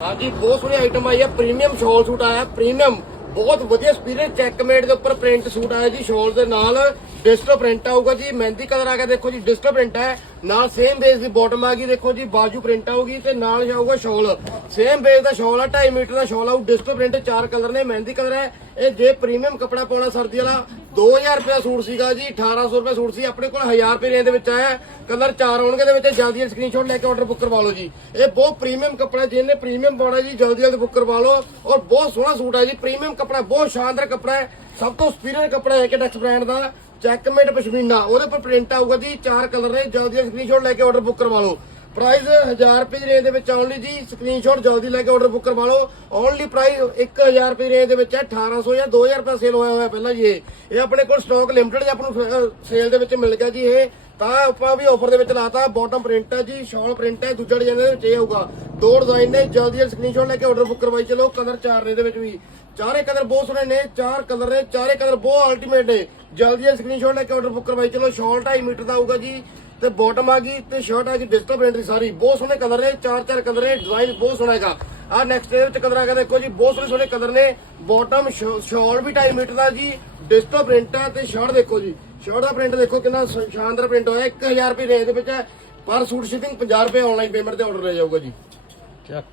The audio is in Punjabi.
ਹਾਂਜੀ ਬਹੁਤ ਸੋਹਣੀ ਆਈਟਮ ਆਈ ਹੈ। ਪ੍ਰੀਮੀਅਮ ਸ਼ਾਲ ਸੂਟ ਆਇਆ ਪ੍ਰੀਮੀਅਮ ਬਹੁਤ ਵਧੀਆ ਸਪੀਰੀਅਰ ਚੈੱਕਮੇਟ ਦੇ ਉੱਪਰ ਪ੍ਰਿੰਟ ਸੂਟ ਆਇਆ ਜੀ ਸ਼ੋਲ ਦੇ ਨਾਲ। ਡਿਜੀਟਲ ਪ੍ਰਿੰਟ ਆਊਗਾ ਜੀ, ਮਹਿੰਦੀ ਕਲਰ ਆ ਗਿਆ, ਦੇਖੋ ਜੀ ਡਿਜੀਟਲ ਪ੍ਰਿੰਟ ਹੈ। ਨਾਲ ਸੇਮ ਬੇਸ ਦੀ ਬਾਟਮ ਆ ਗਈ, ਦੇਖੋ ਜੀ, ਬਾਜੂ ਪ੍ਰਿੰਟ ਆਊਗੀ ਤੇ ਨਾਲ ਜਾਊਗਾ ਸ਼ਾਲ ਸੇਮ ਬੇਸ ਦਾ ਸ਼ੋਲ ਆ 2.5 ਮੀਟਰ ਦਾ ਸ਼ੋਲ ਆਊ ਡਿਜੀਟਲ ਪ੍ਰਿੰਟ ਚਾਰ ਕਲਰ ਨੇ, ਮਹਿੰਦੀ ਕਲਰ ਹੈ। ਇਹ ਜੇ ਪ੍ਰੀਮੀਅਮ ਕੱਪੜਾ ਪਾਉਣਾ ਸਰਦੀ ਵਾਲਾ 2000 ਰੁਪਏ ਸੂਟ ਸੀਗਾ ਜੀ 1800 ਰੁਪਏ ਸੂਟ ਸੀ, ਆਪਣੇ ਕੋਲ 1000 ਰੁਪਏ ਰੇਂਜ ਦੇ ਵਿੱਚ ਆਇਆ। ਕਲਰ ਚਾਰ ਆਉਣਗੇ ਦੇ ਵਿੱਚ, ਜਲਦੀ ਸਕਰੀਨਸ਼ਾਟ ਲੈ ਕੇ ਆਰਡਰ ਬੁੱਕ ਕਰਵਾ ਲਓ ਜੀ। ਇਹ ਬਹੁਤ ਪ੍ਰੀਮੀਅਮ ਕੱਪੜਾ, ਜਿਹਨੇ ਪ੍ਰੀਮੀਅਮ ਪਾਉਣਾ ਜੀ, ਜਲਦੀ ਜਲਦੀ ਬੁੱਕ ਕਰਵਾ ਲਓ। ਔਰ ਬਹੁਤ ਸੋਹਣਾ ਸੂਟ ਹੈ ਜੀ ਪ੍ਰੀਮੀਅਮ ਕੱਪੜਾ ਬਹੁਤ ਸ਼ਾਨਦਾਰ ਕੱਪੜਾ ਹੈ। ਸਭ ਤੋਂ ਸੁਪੀਰੀਅਰ ਕੱਪੜਾ ਹੈ ਕਿ ਬ੍ਰਾਂਡ ਦਾ ਚੈੱਕਮੇਟ ਪਸ਼ਮੀਨਾ। ਉਹਦੇ ਉੱਪਰ ਪ੍ਰਿੰਟ ਆਊਗਾ ਜੀ, ਚਾਰ ਕਲਰ ਨੇ, ਜਲਦੀ ਸਕਰੀਨਸ਼ਾਟ ਲੈ ਕੇ ਆਰਡਰ ਬੁੱਕ ਕਰਵਾ ਲਓ। ਪ੍ਰਾਈਸ 1000 ਰੁਪਏ ਦੀ ਰੇਂਜ ਦੇ ਵਿੱਚ ਓਨਲੀ ਜੀ ਸਕਰੀਨਸ਼ਾਟ ਜਲਦੀ ਲੈ ਕੇ ਆਰਡਰ ਬੁੱਕ ਕਰਵਾ ਲਓ। ਓਨਲੀ ਪ੍ਰਾਈਸ 1000 ਰੁਪਏ ਦੀ ਰੇਂਜ ਦੇ ਵਿੱਚ ਹੈ 1800 ਜਾਂ 2000 ਰੁਪਏ ਸੇਲ ਹੋਇਆ ਹੋਇਆ ਪਹਿਲਾਂ ਜੀ ਇਹ। ਇਹ ਆਪਣੇ ਕੋਲ ਸਟਾਕ ਲਿਮਟਿਡ ਜਾਂ ਆਪਾਂ ਨੂੰ ਸੇਲ ਦੇ ਵਿੱਚ ਮਿਲ ਗਿਆ ਜੀ ਇਹ। ਤਾਂ ਆਪਾਂ ਵੀ ਆਫਰ ਦੇ ਵਿੱਚ ਲਾਤਾ ਬਾਟਮ ਪ੍ਰਿੰਟ ਹੈ ਜੀ ਸ਼ਾਲ ਪ੍ਰਿੰਟ ਹੈ, ਦੂਜਾ ਡਿਜ਼ਾਈਨ ਦੇ ਵਿੱਚ ਇਹ ਹੋਊਗਾ। ਦੋ ਡਿਜ਼ਾਈਨ ਨੇ, ਜਲਦੀ ਸਕਰੀਨਸ਼ਾਟ ਲੈ ਕੇ ਆਰਡਰ ਬੁੱਕ ਕਰਵਾਈ, ਚਲੋ ਕਲਰ ਚਾਰ ਨੇ ਦੇ ਵਿੱਚ ਵੀ। ਚਾਰੇ ਕਲਰ ਬਹੁਤ ਸੋਹਣੇ ਨੇ, ਚਾਰ ਕਲਰ ਨੇ, ਚਾਰੇ ਕਲਰ ਬਹੁਤ ਅਲਟੀਮੇਟ ਨੇ। ਜਲਦੀ ਸਕਰੀਨਸ਼ਾਟ ਲੈ ਕੇ ਆਰਡਰ ਬੁੱਕ ਕਰਵਾਈ, ਚਲੋ ਸ਼ਾਲ 2.5 ਮੀਟਰ ਦਾ ਆਊਗਾ ਜੀ, ਤੇ ਬਾਟਮ ਆ ਗਈ, ਤੇ ਸ਼ਰਟ ਆ ਗਈ ਡਿਜੀਟਲ ਪ੍ਰਿੰਟ ਦੀ ਸਾਰੀ। ਬਹੁਤ ਸੋਹਣੇ ਕਲਰ ਨੇ, ਚਾਰ ਚਾਰ ਕਲਰ ਨੇ ਡਿਜ਼ਾਈਨ ਬਹੁਤ ਸੋਹਣਾ ਹੈਗਾ। ਆ ਨੈਕਸਟ ਦੇ ਵਿੱਚ ਕਲਰ ਆ ਗਿਆ ਦੇਖੋ ਜੀ, ਬਹੁਤ ਸੋਹਣੇ ਸੋਹਣੇ ਕਦਰ ਨੇ। ਬਾਟਮ ਸ਼ਾਲ ਵੀ 2.5 ਮੀਟਰ ਦਾ ਜੀ ਡਿਜੀਟਲ ਪ੍ਰਿੰਟ ਹੈ ਤੇ ਸ਼ਰਟ ਦੇਖੋ ਜੀ। ਸ਼ਰਟ ਦਾ ਪ੍ਰਿੰਟ ਦੇਖੋ ਕਿੰਨਾ ਸ਼- ਸ਼ਾਨਦਾਰ ਪ੍ਰਿੰਟ ਹੋਇਆ 1000 ਰੁਪਏ ਰੇਂਜ ਦੇ ਵਿੱਚ ਹੈ। ਪਰ ਸੂਟ ਸ਼ਿਪਿੰਗ 50 ਰੁਪਏ ਆਨਲਾਈਨ ਪੇਮੈਂਟ ਤੇ ਆਰਡਰ ਲੈ ਜਾਊਗਾ ਜੀ। ਚੱਕ